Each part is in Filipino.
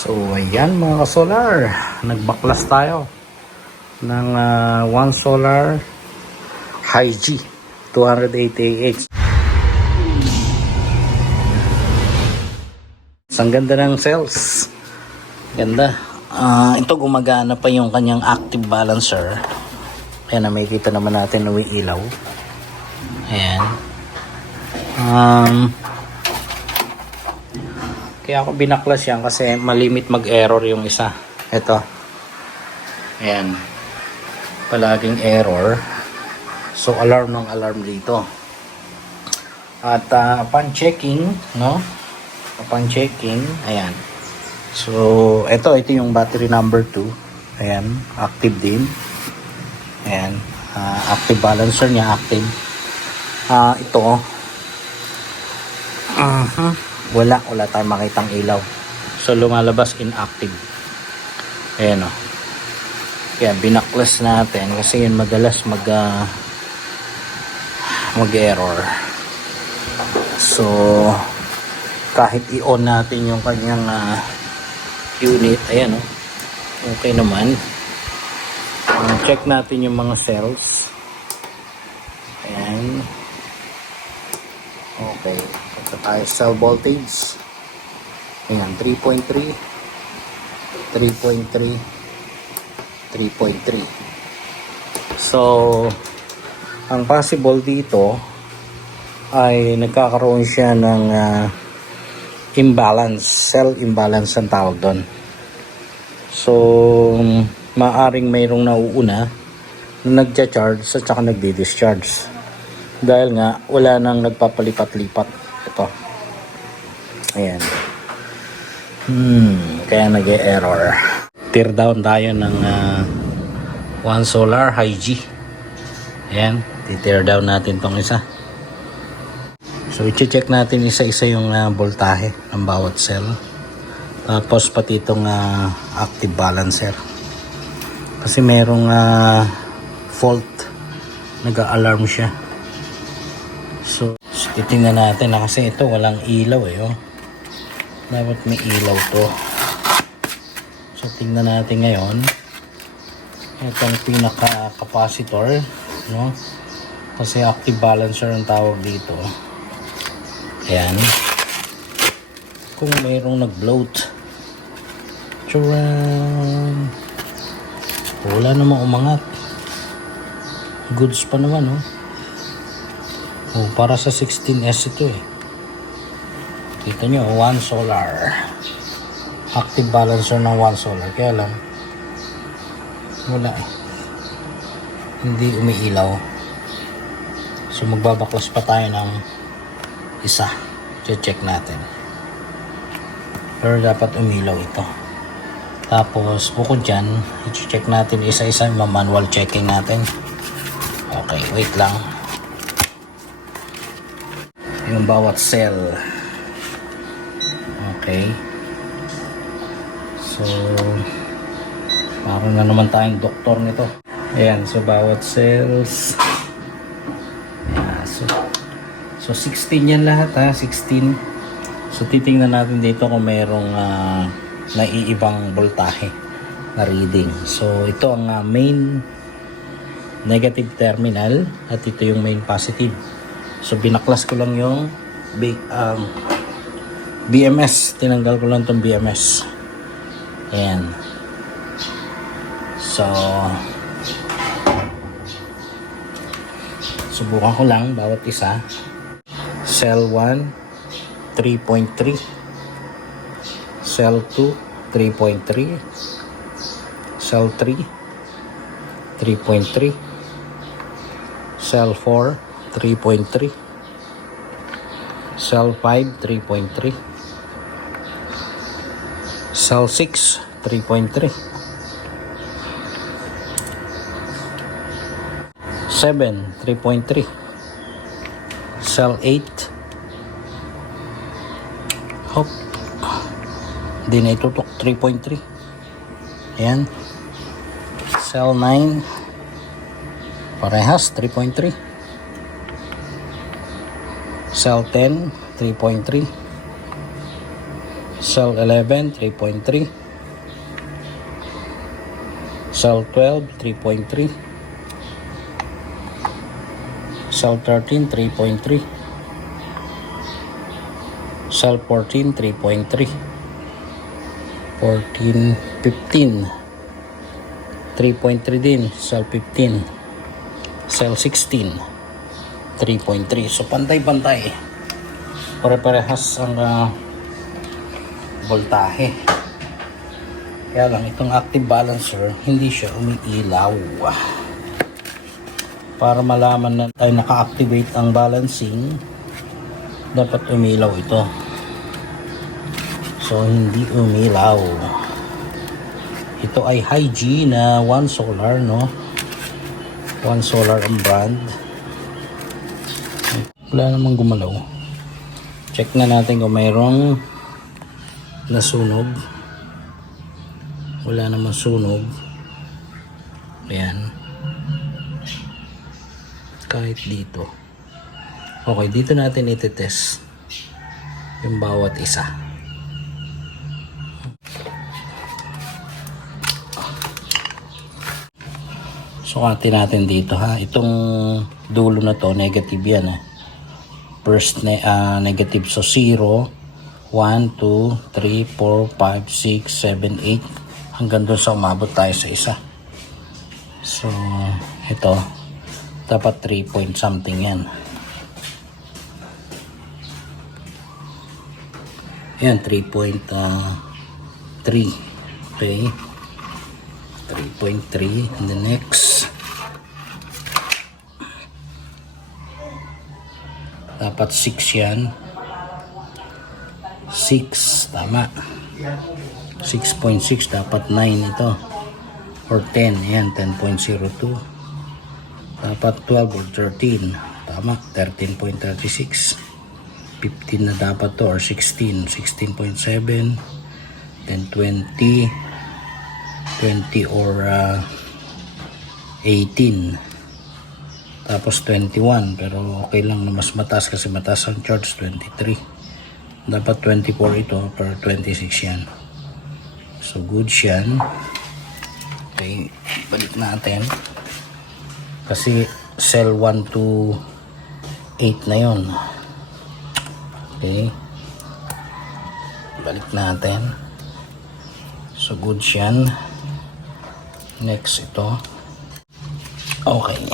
So ayan mga ka-solar, nagbaklas tayo ng One Solar High-G 280AH. Ang ganda ng cells, ganda. Ito gumagana pa yung kanyang active balancer. Ayan na, makikita naman natin na ilaw. Ayan. Kaya ako binaklas yan kasi malimit mag-error yung isa. Ito. Ayan. Palaging error. So alarm ng alarm dito. At upon checking, no? Upon checking, ayan. So ito yung battery number 2. Ayan, active din. Ayan, active balancer niya, active. Ito. Wala tayong makitang ilaw. So lumalabas inactive. Ayan o. Kaya binaklas natin kasi yun madalas mag-error. So kahit i-on natin yung kanyang unit, ayan o. Okay naman. Check natin yung mga cells. Ayan. Okay. Punta tayo cell voltage. Ayan, 3.3, 3.3, 3.3. So, ang possible dito ay nagkakaroon siya ng imbalance, cell imbalance ang tawag doon. So, maaring mayroong nauuna na nagcha-charge at saka nagdi-discharge. Dahil nga, wala nang nagpapalipat-lipat. Ito. Ayan. Kaya nag-error. Tear down tayo ng One Solar High-G. Ayan. Tear down natin tong isa. So, i-check natin isa-isa yung voltahe ng bawat cell. Tapos, pati itong active balancer. Kasi merong fault. Nag-alarm siya. So titingnan natin na kasi ito walang ilaw oh. Dapat may ilaw to. So tingnan natin ngayon itong pinaka capacitor, no? Kasi active balancer ang tawag dito. Ayan. Kung mayroong nag-bloat, tsuran, wala namang umangat. Goods pa naman para sa 16S ito Kita nyo, One Solar. Active balancer ng One Solar. Kaya lang, wala hindi umiilaw. So magbabaklas pa tayo ng isa. Check natin. Pero dapat umilaw ito. Tapos bukod dyan, i-check natin isa-isa yung manual checking natin. Okay, wait lang. Yung bawat cell. Okay. So parang na naman tayong doktor nito. Ayan, so bawat cells. Ayan, so 16 yan lahat 16. So titingnan natin dito kung mayroong naiibang voltahe na reading. So ito ang main negative terminal at ito yung main positive. So binaklas ko lang yung BMS. Tinanggal ko lang itong BMS. Ayan. So subukan ko lang bawat isa. Cell 1 3.3, Cell 2 3.3, Cell 3 3.3, Cell 4 3.3, Cell 5 3.3, Cell 6 3.3, 7 3.3, Cell 8 hindi na itutok 3.3. Ayan. Cell 9 parehas 3.3. Cell 10 3.3. Cell 11, 3.3. Cell 12, 3.3. Cell 13, 3.3. Cell 14, 3.3. 14, 15. 3.3 din. Cell 15. Cell 16, 3.3. So, pantay-pantay. Pare-parehas ang voltahe. Kaya lang, itong active balancer, hindi siya umiilaw. Para malaman na tayo naka-activate ang balancing, dapat umilaw ito. So, hindi umilaw. Ito ay Hi-G na 1 solar, no? 1 solar ang brand. Wala namang gumalaw. Check na natin kung mayroong nasunog. Wala namang sunog. Ayan. Kahit dito. Okay, dito natin iti-test yung bawat isa. Sukatin natin dito, ha. Itong dulo na to, negative yan, First negative. So 0, 1, 2, 3, 4, 5, 6, 7, 8. Hanggang doon sa umabot tayo sa isa. So ito, dapat 3 point something yan. Yan, 3.3. Okay. 3.3. And the next, dapat 6 yan. 6, tama. 6.6, dapat 9 ito. Or 10, yan, 10.02. Dapat 12 or 13. Tama, 13.36. 15 na dapat to, or 16. 16.7. Then 20. 20 or 18. Tapos 21. Pero okay lang na mas mataas kasi mataas ang charge, 23. Dapat 24 ito, per 26 yan. So good yan. Okay, balik natin. Kasi cell 1 to 8 na yon. Okay. Balik natin. So good yan. Next ito. Okay.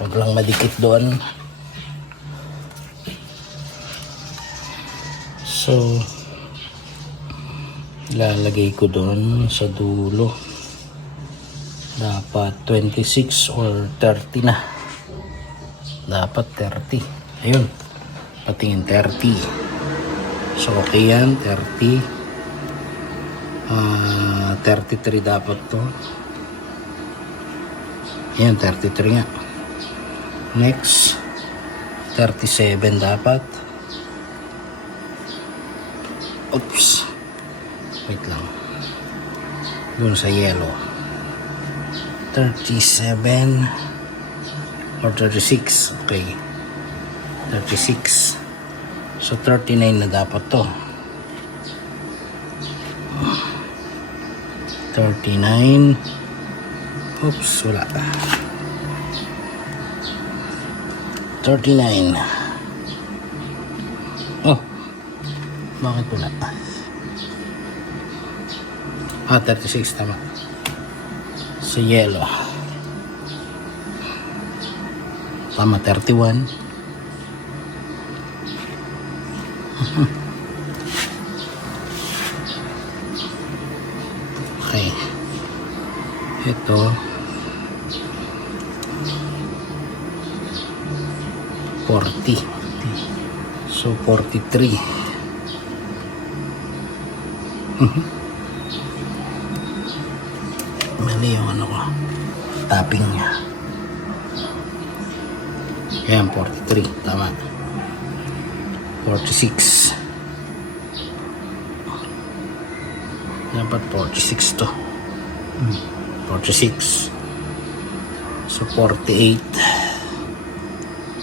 Huwag lang madikit doon. So lalagay ko doon sa dulo. Dapat 26 or 30 na. Dapat 30. Ayun. Patingin 30. So okay yan. 30. 33 dapat to. Ayan, 33 nga. Next, 37 dapat. Oops. Wait lang. Doon sa yellow. 37 or 36. Okay. 36. So 39 na dapat to. 39. Oops, wala. 39. Oh, bakit wala? 36, tama. So yellow. Tama, 31. Okay. Ito. 40. So 43. Mali yung ano ko. Tapping niya. Ayan, 43. Tama. 46. Dapat 46 to. 46. So 48.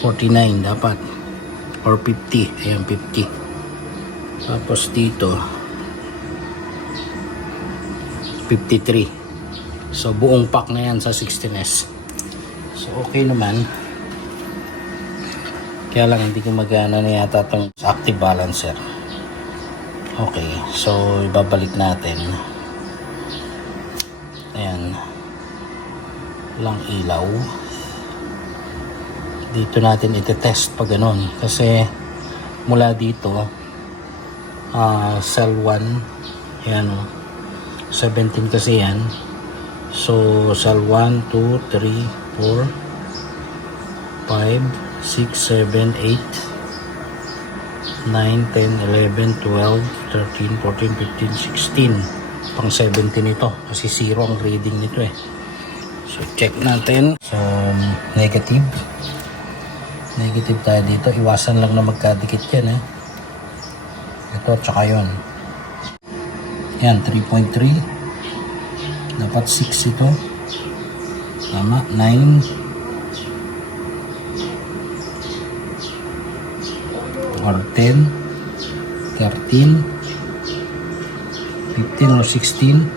49 dapat. Or 50. Ayan, 50. Tapos dito 53. So buong pack na yan sa 16S. So okay naman. Kaya lang hindi ko magana na yata itong active balancer. Okay, so ibabalik natin. Ayan. Lang ilaw. Dito natin ite-test pag ganun. Kasi mula dito cell 1 ayan o 17 kasi yan. So cell 1, 2, 3, 4 5, 6, 7, 8 9, 10, 11, 12, 13, 14, 15, 16 pang 17 ito kasi 0 ang reading nito eh. So check natin. So negative tayo dito. Iwasan lang na magkadikit yan eh. Ito tsaka yun. Yan 3.3. Dapat 6 ito. Tama. 9 or 10 13 15 or 16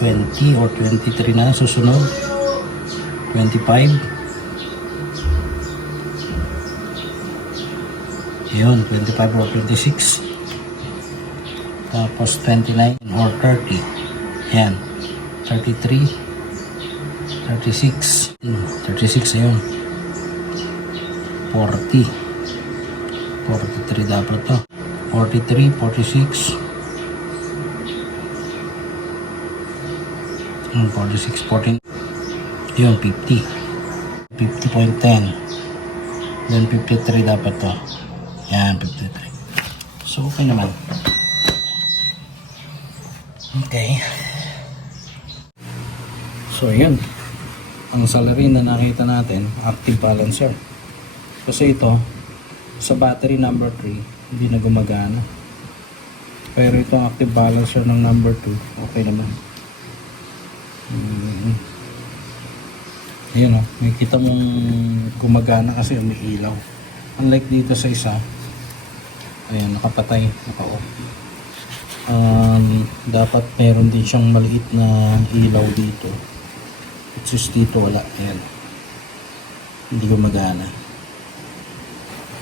20 or 23 na susunod. 25 yun, 25 or 26 tapos 29 or 30 yan, 33 36 36 ayun 40 43 dapat to 43, 46 46, 14 yun, 50 50.10 then 53 dapat to yan, 53 so okay naman okay so yun ang salarin na nakita natin active balancer kasi ito sa battery number 3 hindi na gumagana pero itong active balancer ng number 2 okay naman ayun o, may kita mong gumagana kasi may ilaw unlike dito sa isa ayan, nakapatay, naka-off dapat meron din siyang maliit na ilaw dito which is dito wala, ayan hindi gumagana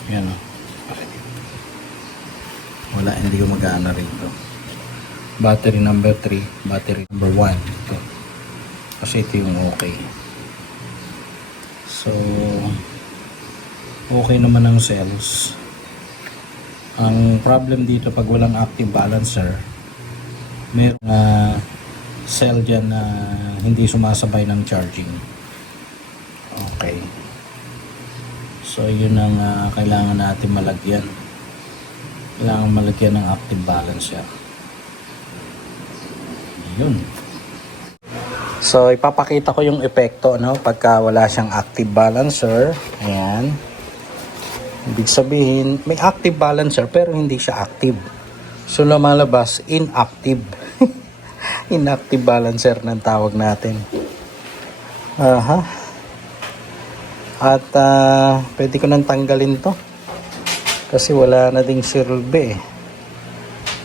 ayan o wala, hindi gumagana rito battery number 3 battery number 1 ito kasi ito yung okay so okay naman ang cells ang problem dito pag walang active balancer may cell dyan na hindi sumasabay ng charging okay so yun ang kailangan natin malagyan ng active balancer yun. So ipapakita ko yung epekto no pagka wala siyang active balancer. Ayan. Ibig sabihin may active balancer pero hindi siya active. So lumalabas inactive. Inactive balancer ng tawag natin. Aha. At pwede ko nang tanggalin to. Kasi wala na ding silbi eh.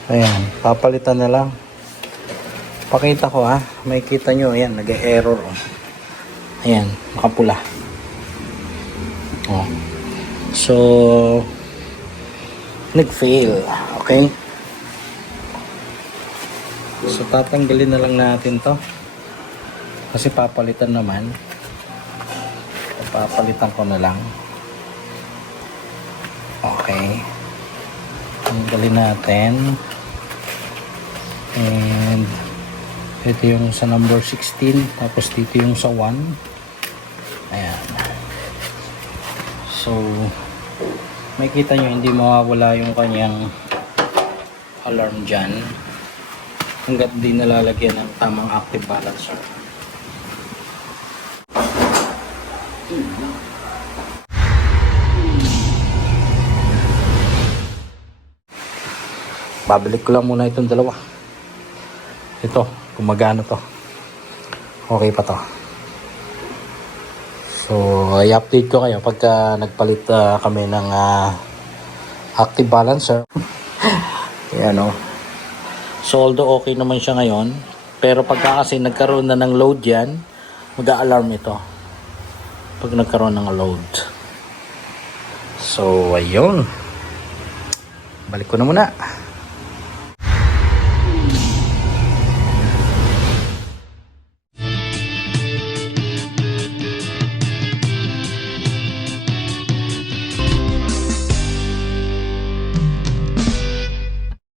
Ayan, papalitan na lang. Pakita ko ha, may kita nyo, ayan, nag-error. Ayan, nakapula. Oh. So, nag-fail. Okay? So, tatanggalin na lang natin to. Kasi papalitan naman. Papalitan ko na lang. Okay. Tanggalin natin. And ito yung sa number 16 tapos dito yung sa 1 ayan so makikita nyo hindi mawawala yung kanyang alarm dyan hanggat di nalalagyan ng tamang active balancer babalik ko lang muna itong dalawa ito gumagana to okay pa to so i-update ko kayo pagka nagpalit kami ng active balancer. Yan o. So although okay naman siya ngayon, pero pagka kasi nagkaroon na ng load yan, mag-a-alarm ito. Pag nagkaroon ng load. So ayun. Balik ko na muna.